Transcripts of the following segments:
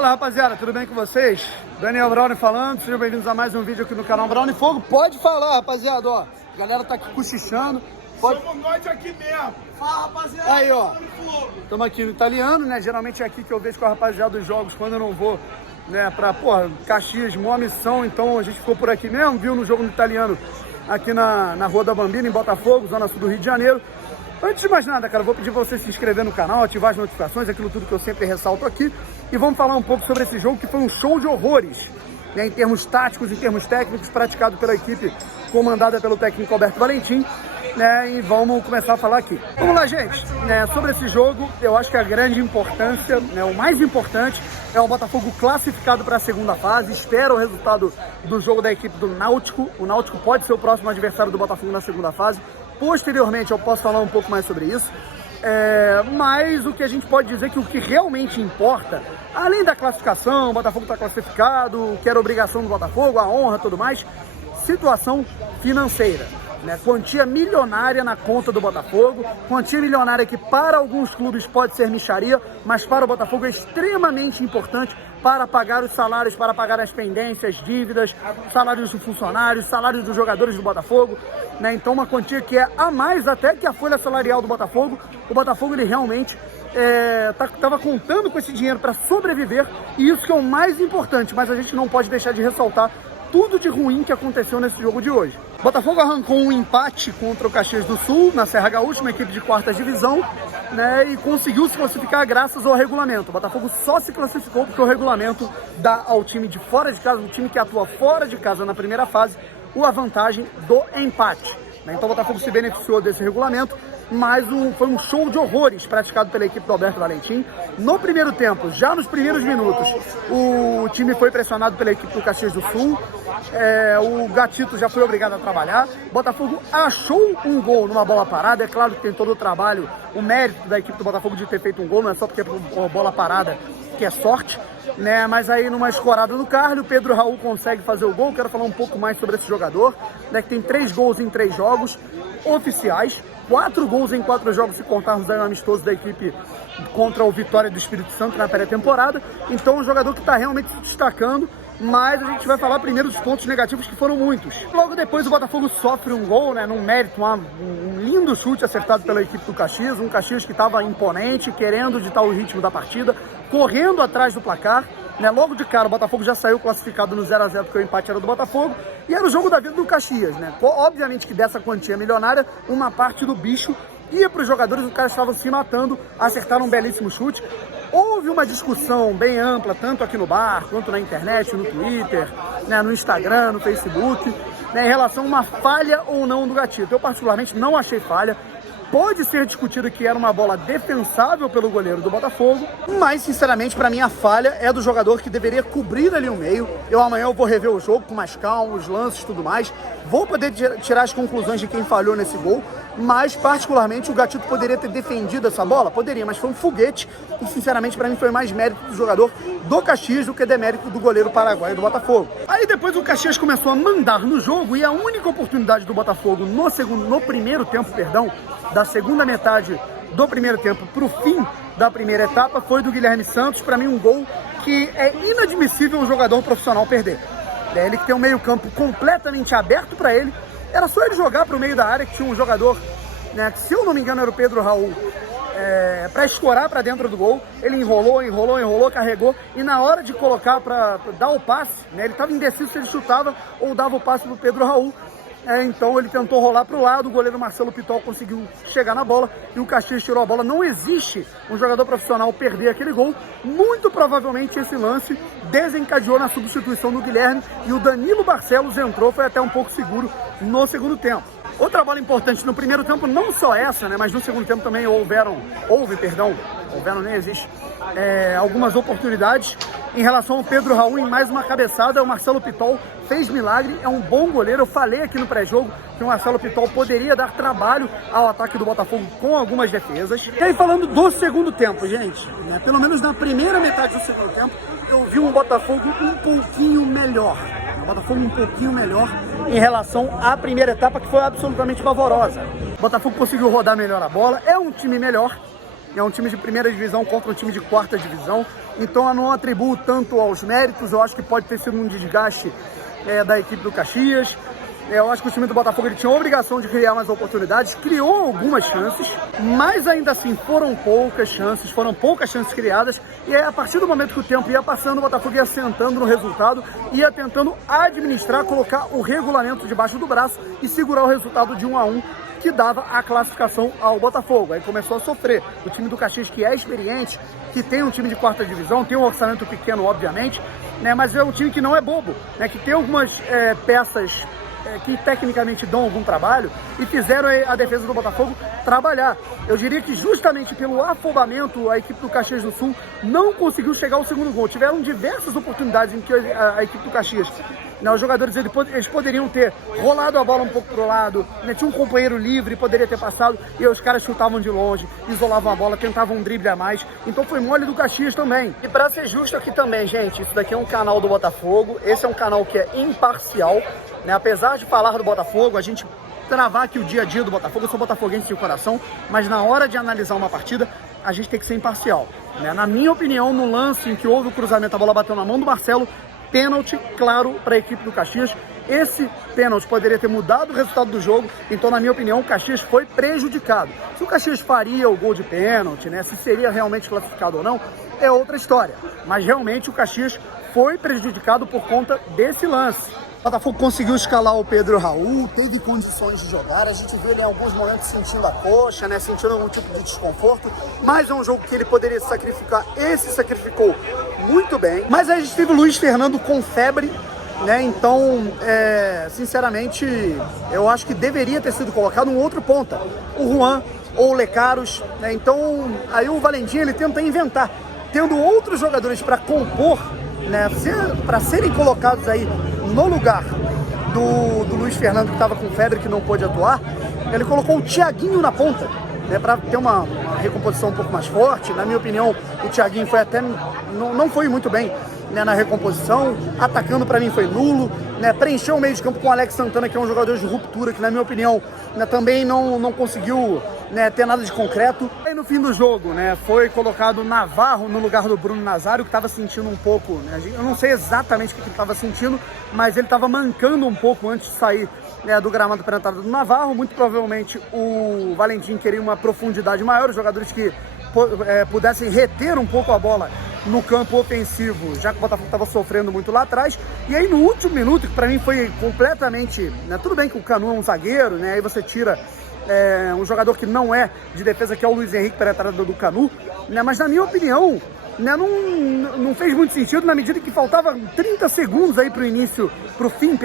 Fala rapaziada, tudo bem com vocês? Daniel Brownie falando, sejam bem-vindos a mais um vídeo aqui no canal Brownie Fogo. Pode falar, rapaziada, ó. A galera tá aqui cochichando. Pode... Somos nós aqui mesmo. Fala, rapaziada. Aí, ó. Estamos aqui no italiano, né? Geralmente é aqui que eu vejo com a rapaziada dos jogos quando eu não vou, né? Pra, porra, Caxias, uma missão. Então a gente ficou por aqui mesmo, viu no jogo no italiano aqui na Rua da Bambina, em Botafogo, zona sul do Rio de Janeiro. Antes de mais nada, cara, vou pedir pra você se inscrever no canal, ativar as notificações, aquilo tudo que eu sempre ressalto aqui. E vamos falar um pouco sobre esse jogo que foi um show de horrores, né, em termos táticos, em termos técnicos, praticado pela equipe comandada pelo técnico Alberto Valentim, né, e vamos começar a falar aqui. Vamos lá, gente, né, sobre esse jogo, eu acho que a grande importância, né, o mais importante é o Botafogo classificado para a segunda fase. Espero o resultado do jogo da equipe do Náutico. O Náutico pode ser o próximo adversário do Botafogo na segunda fase. Posteriormente eu posso falar um pouco mais sobre isso, mas o que a gente pode dizer é que o que realmente importa, além da classificação, o Botafogo está classificado, que era obrigação do Botafogo, a honra e tudo mais, situação financeira, né? Quantia milionária na conta do Botafogo, quantia milionária que para alguns clubes pode ser mixaria, mas para o Botafogo é extremamente importante para pagar os salários, para pagar as pendências, dívidas, salários dos funcionários, salários dos jogadores do Botafogo, né? Então uma quantia que é a mais até que a folha salarial do Botafogo. O Botafogo ele realmente estava contando com esse dinheiro para sobreviver, e isso que é o mais importante, mas a gente não pode deixar de ressaltar tudo de ruim que aconteceu nesse jogo de hoje. O Botafogo arrancou um empate contra o Caxias do Sul, na Serra Gaúcha, uma equipe de quarta divisão, né, e conseguiu se classificar graças ao regulamento. O Botafogo só se classificou porque o regulamento dá ao time de fora de casa, o time que atua fora de casa na primeira fase, a vantagem do empate, né? Então o Botafogo se beneficiou desse regulamento, mas foi um show de horrores praticado pela equipe do Alberto Valentim. No primeiro tempo, já nos primeiros minutos, o time foi pressionado pela equipe do Caxias do Sul, o Gatito já foi obrigado a trabalhar, o Botafogo achou um gol numa bola parada. É claro que tem todo o trabalho, o mérito da equipe do Botafogo de ter feito um gol, não é só porque é bola parada que é sorte, né? Mas aí numa escorada do Carlos, o Pedro Raul consegue fazer o gol. Quero falar um pouco mais sobre esse jogador, né, que tem 3 gols em 3 jogos oficiais, 4 gols em 4 jogos se contarmos aí o amistoso da equipe contra o Vitória do Espírito Santo na pré-temporada. Então é um jogador que está realmente se destacando, mas a gente vai falar primeiro dos pontos negativos, que foram muitos. Logo depois o Botafogo sofre um gol, né, num mérito, um lindo chute acertado pela equipe do Caxias, um Caxias que estava imponente, querendo ditar o ritmo da partida, correndo atrás do placar, né? Logo de cara o Botafogo já saiu classificado no 0 a 0 porque o empate era do Botafogo, e era o jogo da vida do Caxias, né? Obviamente que dessa quantia milionária, uma parte do bicho ia para os jogadores. Os caras estavam se matando, acertaram um belíssimo chute. Houve uma discussão bem ampla, tanto aqui no bar, quanto na internet, no Twitter, né, no Instagram, no Facebook, né, em relação a uma falha ou não do Gatito. Eu particularmente não achei falha. Pode ser discutido que era uma bola defensável pelo goleiro do Botafogo, mas sinceramente para mim a falha é do jogador que deveria cobrir ali o meio. Amanhã eu vou rever o jogo com mais calma, os lances e tudo mais, vou poder tirar as conclusões de quem falhou nesse gol, mas particularmente o Gatito poderia ter defendido essa bola? Poderia, mas foi um foguete, e sinceramente para mim foi mais mérito do jogador do Caxias do que demérito do goleiro paraguaio do Botafogo. Aí depois o Caxias começou a mandar no jogo, e a única oportunidade do Botafogo no primeiro tempo, da segunda metade do primeiro tempo para o fim da primeira etapa, foi do Guilherme Santos. Para mim um gol que é inadmissível um jogador profissional perder. Ele que tem um meio campo completamente aberto para ele, era só ele jogar para o meio da área, que tinha um jogador, né, que se eu não me engano era o Pedro Raul, para escorar para dentro do gol. Ele enrolou, carregou, e na hora de colocar para dar o passe, né, ele estava indeciso se ele chutava ou dava o passe para o Pedro Raul. Então ele tentou rolar para o lado, o goleiro Marcelo Pitol conseguiu chegar na bola e o Caxias tirou a bola. Não existe um jogador profissional perder aquele gol. Muito provavelmente esse lance desencadeou na substituição do Guilherme, e o Danilo Barcelos entrou, foi até um pouco seguro no segundo tempo. Outra bola importante no primeiro tempo, não só essa, né, mas no segundo tempo também algumas oportunidades em relação ao Pedro Raul. Em mais uma cabeçada, o Marcelo Pitol fez milagre, é um bom goleiro. Eu falei aqui no pré-jogo que o Marcelo Pitol poderia dar trabalho ao ataque do Botafogo com algumas defesas. E aí, falando do segundo tempo, gente, né, pelo menos na primeira metade do segundo tempo, eu vi um Botafogo um pouquinho melhor. Em relação à primeira etapa, que foi absolutamente pavorosa. O Botafogo conseguiu rodar melhor a bola, é um time melhor, É um time de primeira divisão contra um time de quarta divisão. Então eu não atribuo tanto aos méritos. Eu acho que pode ter sido um desgaste da equipe do Caxias. Eu acho que o time do Botafogo ele tinha a obrigação de criar mais oportunidades, criou algumas chances, mas ainda assim foram poucas chances criadas, e aí, a partir do momento que o tempo ia passando, o Botafogo ia sentando no resultado, ia tentando administrar, colocar o regulamento debaixo do braço e segurar o resultado de 1-1, que dava a classificação ao Botafogo. Aí começou a sofrer. O time do Caxias, que é experiente, que tem um time de quarta divisão, tem um orçamento pequeno, obviamente, né, mas é um time que não é bobo, né, que tem algumas peças que tecnicamente dão algum trabalho e fizeram a defesa do Botafogo trabalhar. Eu diria que justamente pelo afobamento, a equipe do Caxias do Sul não conseguiu chegar ao segundo gol. Tiveram diversas oportunidades em que a equipe do Caxias, né, os jogadores eles poderiam ter rolado a bola um pouco pro lado, né, tinha um companheiro livre, poderia ter passado, e os caras chutavam de longe, isolavam a bola, tentavam um drible a mais. Então foi mole do Caxias também. E para ser justo aqui também, gente, isso daqui é um canal do Botafogo, esse é um canal que é imparcial, né? Apesar de falar do Botafogo, a gente travar aqui o dia a dia do Botafogo, eu sou botafoguense de coração, mas na hora de analisar uma partida, a gente tem que ser imparcial, né? Na minha opinião, no lance em que houve o cruzamento, a bola bateu na mão do Marcelo, pênalti claro para a equipe do Caxias. Esse pênalti poderia ter mudado o resultado do jogo, então, na minha opinião, o Caxias foi prejudicado. Se o Caxias faria o gol de pênalti, né, se seria realmente classificado ou não, é outra história. Mas realmente o Caxias foi prejudicado por conta desse lance. O Botafogo conseguiu escalar o Pedro Raul, teve condições de jogar, a gente viu ele em alguns momentos sentindo a coxa, né, sentindo algum tipo de desconforto, mas é um jogo que ele poderia se sacrificar, e se sacrificou muito bem. Mas aí a gente teve o Luiz Fernando com febre, né, então, sinceramente, eu acho que deveria ter sido colocado um outro ponta, o Juan ou o Lecaros, né, então aí o Valentim ele tenta inventar, tendo outros jogadores para compor, né, para serem colocados aí no lugar do Luiz Fernando, que estava com febre, que não pôde atuar. Ele colocou o Thiaguinho na ponta, né, para ter uma recomposição um pouco mais forte. Na minha opinião, o Thiaguinho foi até não foi muito bem, né, na recomposição. Atacando, para mim, foi nulo, né, preencheu o meio de campo com o Alex Santana, que é um jogador de ruptura, que na minha opinião, né, também não conseguiu, né, ter nada de concreto. Aí no fim do jogo, né, foi colocado o Navarro no lugar do Bruno Nazário, que estava sentindo um pouco, né, eu não sei exatamente o que ele estava sentindo, mas ele estava mancando um pouco antes de sair, né, do gramado para a entrada do Navarro. Muito provavelmente o Valentim queria uma profundidade maior, os jogadores que pudessem reter um pouco a bola no campo ofensivo, já que o Botafogo estava sofrendo muito lá atrás. E aí no último minuto, que para mim foi completamente, né, tudo bem que o Canu é um zagueiro, né, aí você tira um jogador que não é de defesa, que é o Luiz Henrique, para a entrada do Canu, né, mas na minha opinião, né, não fez muito sentido, na medida que faltava 30 segundos aí pro fim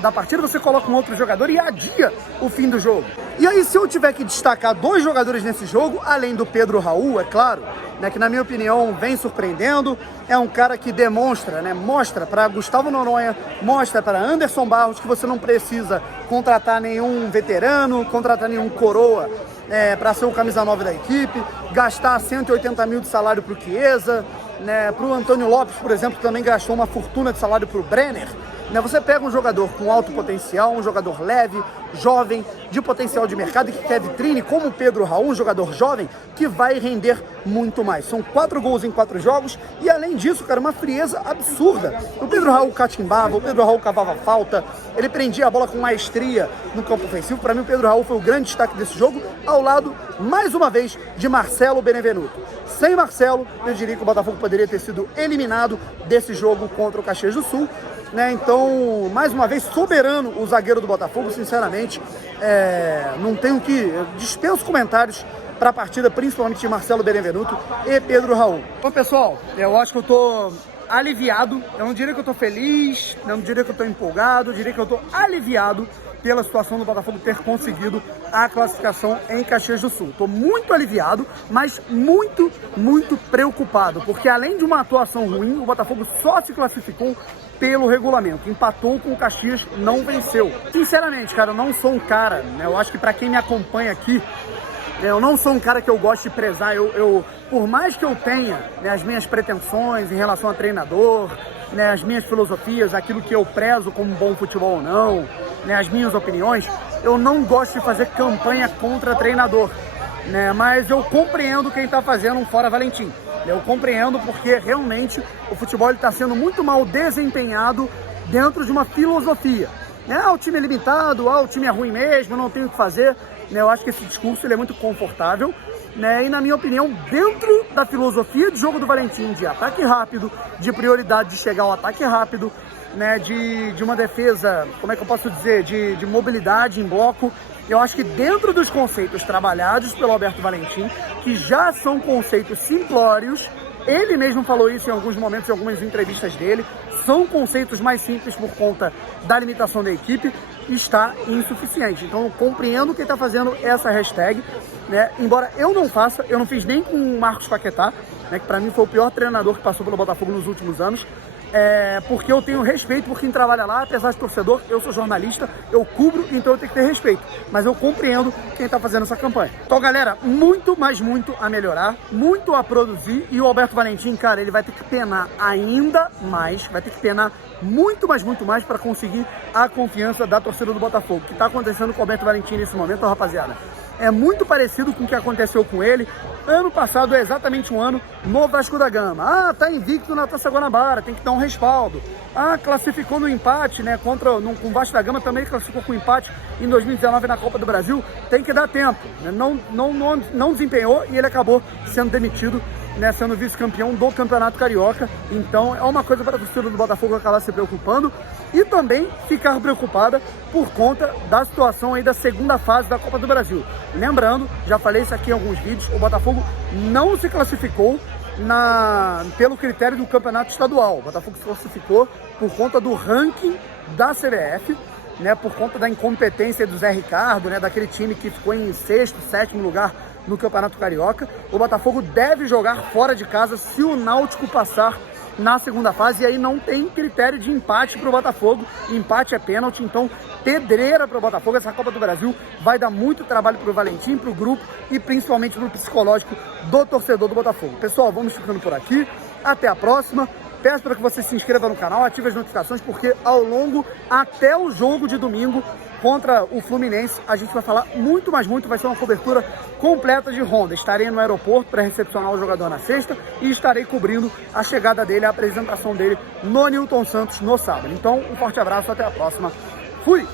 da partida, você coloca um outro jogador e adia o fim do jogo. E aí, se eu tiver que destacar dois jogadores nesse jogo, além do Pedro Raul, é claro, né, que na minha opinião vem surpreendendo, é um cara que demonstra, né, mostra para Gustavo Noronha, mostra para Anderson Barros que você não precisa contratar nenhum veterano, contratar nenhum coroa para ser o camisa 9 da equipe, gastar 180 mil de salário para o Chiesa, né, para o Antônio Lopes, por exemplo, que também gastou uma fortuna de salário para o Brenner. Você pega um jogador com alto potencial, um jogador leve, jovem, de potencial de mercado e que quer vitrine, como o Pedro Raul, um jogador jovem, que vai render muito mais. São 4 gols em 4 jogos e, além disso, cara, uma frieza absurda. O Pedro Raul catimbava, o Pedro Raul cavava falta, ele prendia a bola com maestria no campo ofensivo. Para mim, o Pedro Raul foi o grande destaque desse jogo, ao lado, mais uma vez, de Marcelo Benevenuto. Sem Marcelo, eu diria que o Botafogo poderia ter sido eliminado desse jogo contra o Caxias do Sul. Né, então, mais uma vez, soberano o zagueiro do Botafogo, sinceramente, não tenho dispenso comentários para a partida, principalmente de Marcelo Benevenuto e Pedro Raul. Bom, pessoal, eu acho que eu tô aliviado, eu não diria que eu tô feliz, não diria que eu tô empolgado, eu diria que eu tô aliviado pela situação do Botafogo ter conseguido a classificação em Caxias do Sul. Estou muito aliviado, mas muito, muito preocupado, porque além de uma atuação ruim, o Botafogo só se classificou pelo regulamento. Empatou com o Caxias, não venceu. Sinceramente, cara, eu não sou um cara, né, eu acho que para quem me acompanha aqui, eu não sou um cara que eu gosto de prezar. Por mais que eu tenha, né, as minhas pretensões em relação a treinador, né, as minhas filosofias, aquilo que eu prezo como bom futebol ou não, né, as minhas opiniões, eu não gosto de fazer campanha contra treinador. né? Mas eu compreendo quem está fazendo um fora Valentim. Eu compreendo porque realmente o futebol está sendo muito mal desempenhado dentro de uma filosofia. Né? O time é limitado, o time é ruim mesmo, não tem o que fazer. Né? Eu acho que esse discurso ele é muito confortável. Né? E na minha opinião, dentro da filosofia de jogo do Valentim, de ataque rápido, de prioridade de chegar ao ataque rápido, né? de uma defesa, como é que eu posso dizer, de mobilidade em bloco, eu acho que dentro dos conceitos trabalhados pelo Alberto Valentim, que já são conceitos simplórios, ele mesmo falou isso em alguns momentos, em algumas entrevistas dele, são conceitos mais simples por conta da limitação da equipe, está insuficiente. Então eu compreendo quem está fazendo essa hashtag, né? Embora eu não faça, eu não fiz nem com o Marcos Paquetá, né? Que para mim foi o pior treinador que passou pelo Botafogo nos últimos anos, porque eu tenho respeito por quem trabalha lá, apesar de torcedor, eu sou jornalista, eu cubro, então eu tenho que ter respeito. Mas eu compreendo quem está fazendo essa campanha. Então, galera, muito, mas muito a melhorar, muito a produzir, e o Alberto Valentim, cara, ele vai ter que penar ainda mais, vai ter que penar muito, mas muito mais para conseguir a confiança da torcida do Botafogo. O que está acontecendo com o Alberto Valentim nesse momento, rapaziada, é muito parecido com o que aconteceu com ele ano passado, é exatamente um ano, no Vasco da Gama. Ah, tá invicto na Taça Guanabara, tem que dar um respaldo. Ah, classificou no empate, né, com o Vasco da Gama, também classificou com empate em 2019 na Copa do Brasil, tem que dar tempo. Né? Não desempenhou e ele acabou sendo demitido, né, sendo vice-campeão do Campeonato Carioca. Então é uma coisa para a torcida do Botafogo acabar se preocupando e também ficar preocupada por conta da situação aí da segunda fase da Copa do Brasil. Lembrando, já falei isso aqui em alguns vídeos, o Botafogo não se classificou pelo critério do campeonato estadual. O Botafogo se classificou por conta do ranking da CBF, né, por conta da incompetência do Zé Ricardo, né, daquele time que ficou em 6º, 7º lugar no Campeonato Carioca. O Botafogo deve jogar fora de casa se o Náutico passar na segunda fase, e aí não tem critério de empate para o Botafogo, empate é pênalti, então pedreira para o Botafogo. Essa Copa do Brasil vai dar muito trabalho para o Valentim, para o grupo e principalmente no psicológico do torcedor do Botafogo. Pessoal, vamos ficando por aqui, até a próxima. Peço para que você se inscreva no canal, ative as notificações, porque ao longo, até o jogo de domingo contra o Fluminense, a gente vai falar muito, mas muito, vai ser uma cobertura completa de Honda. Estarei no aeroporto para recepcionar o jogador na sexta e estarei cobrindo a chegada dele, a apresentação dele no Newton Santos no sábado. Então, um forte abraço, até a próxima. Fui!